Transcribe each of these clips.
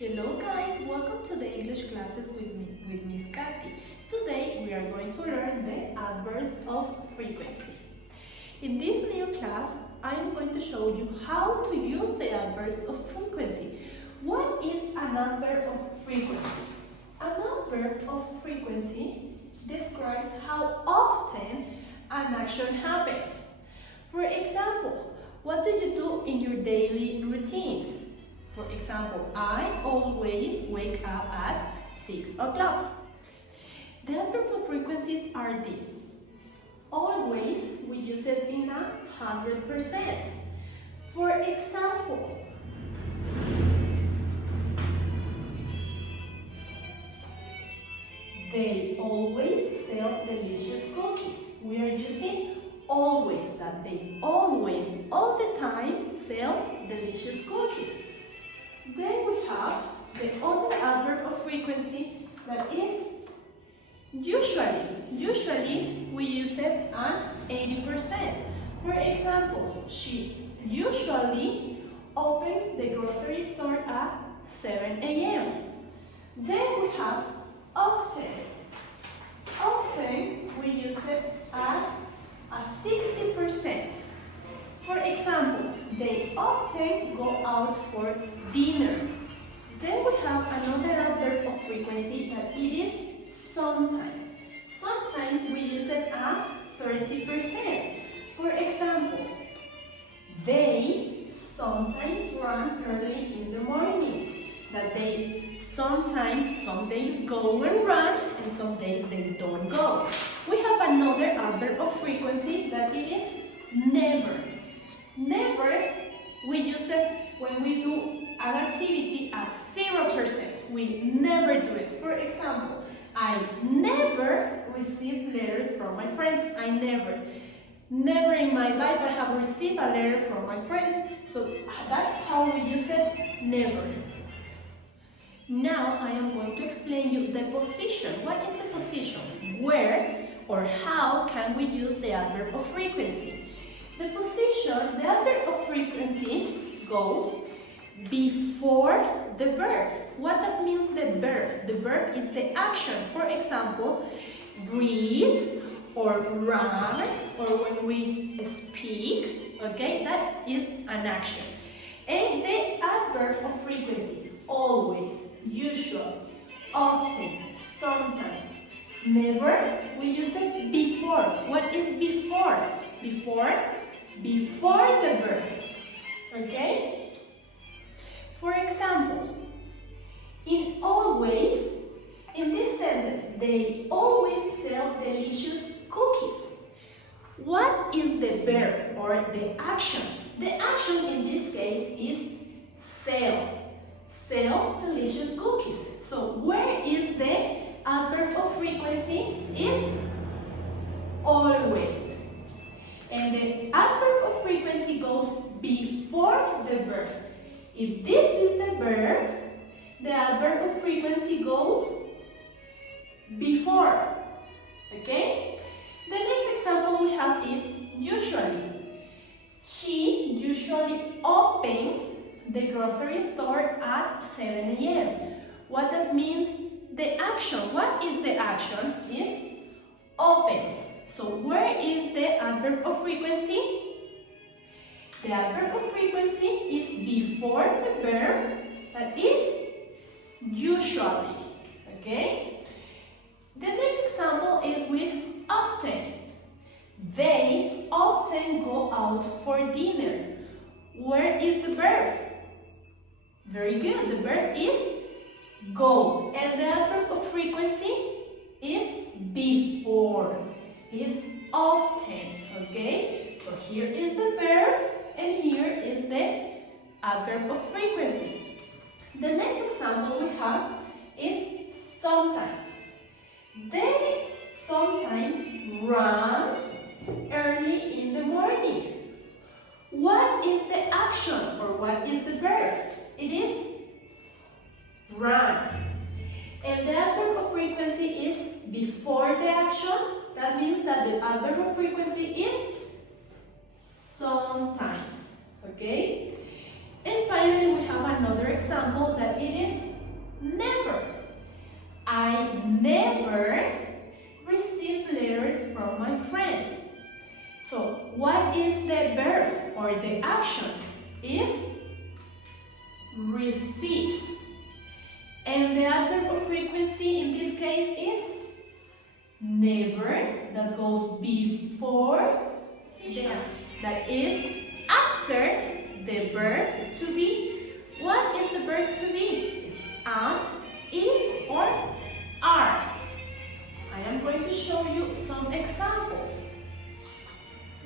Hello guys, welcome to the English classes with Miss Kathy. Today we are going to learn the adverbs of frequency. In this new class, I am going to show you how to use the adverbs of frequency. What is an adverb of frequency? An adverb of frequency describes how often an action happens. For example, what do you do in your daily routines? For example, I always wake up at 6 o'clock. The adverbs of frequencies are these. Always, we use it in 100%. For example, they always sell delicious cookies. We are using always, that they always, all the time, sell delicious cookies. Then we have the other adverb of frequency that is usually. Usually we use it at 80%. For example, she usually opens the grocery store at 7 a.m. Then we have often. Often we use it at 60%. For example, they often go out for dinner. Then we have another adverb of frequency that it is sometimes. Sometimes we use it at 30%. For example, they sometimes run early in the morning. That they sometimes, some days go and run and some days they don't go. We have another adverb of frequency that it is never. Never, we use it when we do an activity at 0%. We never do it. For example, I never receive letters from my friends. I never. Never in my life I have received a letter from my friend. So that's how we use it, never. Now I am going to explain you the position. What is the position? Where or how can we use the adverb of frequency? The position, the adverb of frequency goes before the verb. What that means, the verb? The verb is the action. For example, breathe or run or when we speak, okay, that is an action. And the adverb of frequency, always, usual, often, sometimes, never, we use it before. What is before? Before the verb, okay? For example, in always, in this sentence, they always sell delicious cookies. What is the verb or the action? The action in this case is sell. Sell delicious cookies. So where is the adverb of frequency? Is always. And the adverb of frequency goes before the verb. If this is the verb, the adverb of frequency goes before. Okay? The next example we have is usually. She usually opens the grocery store at 7 a.m. What that means, the action. What is the action? Is opens. So where is the adverb of frequency? The adverb of frequency is before the verb, that is usually. Okay? The next example is with often. They often go out for dinner. Where is the verb? Very good. The verb is go. And the adverb of frequency is before. Is often. Okay? So here is the verb and here is the adverb of frequency. The next example we have is sometimes. They sometimes run early in the morning. What is the action or what is the verb? It is run. And the adverb of frequency is before the action. That means that the adverb of frequency is sometimes. Okay? And finally we have another example that it is or the action is receive. And the adverb of frequency in this case is never, that goes before the, that is after the verb to be. What is the verb to be? It's am, is, or are. I am going to show you some examples.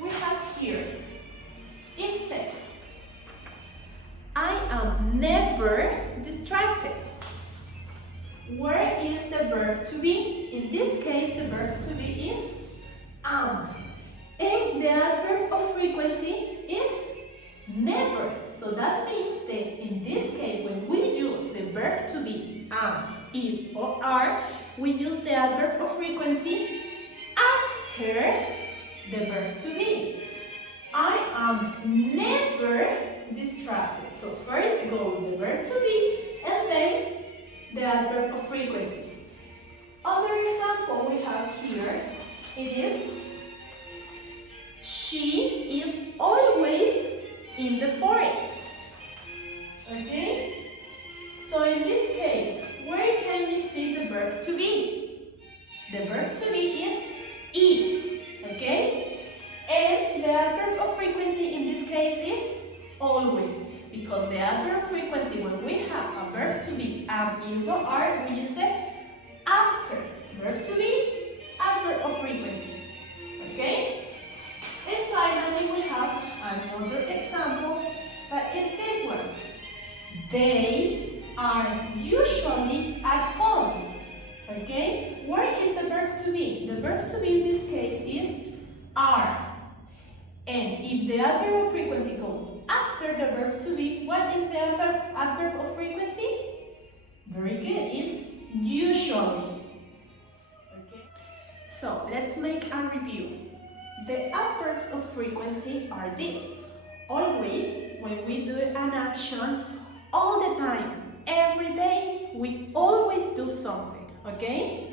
We have here, it says, I am never distracted. Where is the verb to be? In this case, the verb to be is am. And the adverb of frequency is never. So that means that in this case, when we use the verb to be am, is, or are, we use the adverb of frequency after the verb to be. I am never distracted. So first goes the verb to be and then the adverb of frequency. Other example we have here, it is she is always in the forest. Okay? So in this case, where can you see the verb to be? The verb to be is. Okay? And the adverb of frequency in this case is always. Because the adverb of frequency, when we have a verb to be, am, is, or are, we use it after. Verb to be, adverb of frequency. Okay? And finally, we have another example, that is this one. They are usually at home. Okay? Where is the verb to be? The verb to be in this case is are. And if the adverb of frequency goes after the verb to be, what is the adverb of frequency? Very good, it's usually. Okay. So let's make a review. The adverbs of frequency are these. Always, when we do an action, all the time, every day, we always do something, okay?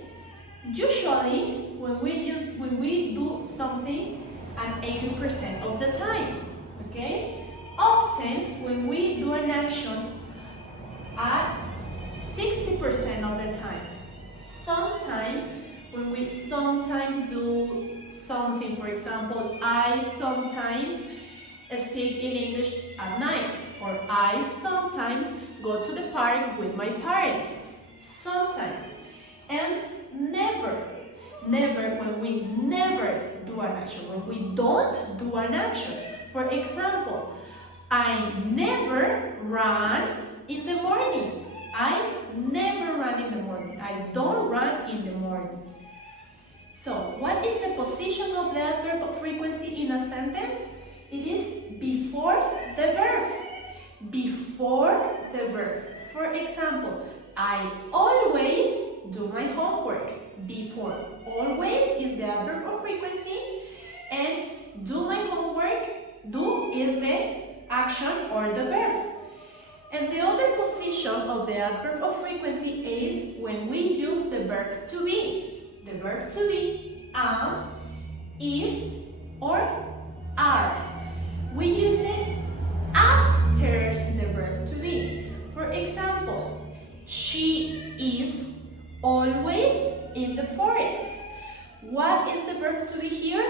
Usually, when we do something at 80% of the time, okay? Often, when we do an action at 60% of the time. Sometimes, when we sometimes do something, for example, I sometimes speak in English at night, or I sometimes go to the park with my parents. Sometimes. And never when we never do an action, when we don't do an action. For example, I never run in the mornings. I never run in the morning. I don't run in the morning. So, what is the position of the adverb of frequency in a sentence? It is before the verb. Before the verb. For example, I always do my homework. Before. Always is the adverb of frequency, and do my homework, do is the action or the verb. And the other position of the adverb of frequency is when we use the verb to be. The verb to be, am, is, or are. We use it after the verb to be. For example, she is always in the forest. What is the verb to be here?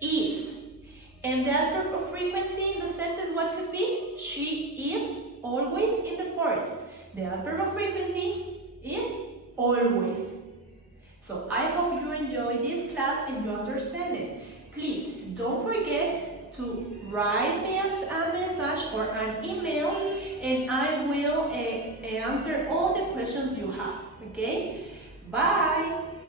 Is. And the adverb of frequency in the sentence, what could be? She is always in the forest. The adverb of frequency is always. So I hope you enjoy this class and you understand it. Please don't forget to write me a message or an email, and I will answer all the questions you have. Okay? Bye!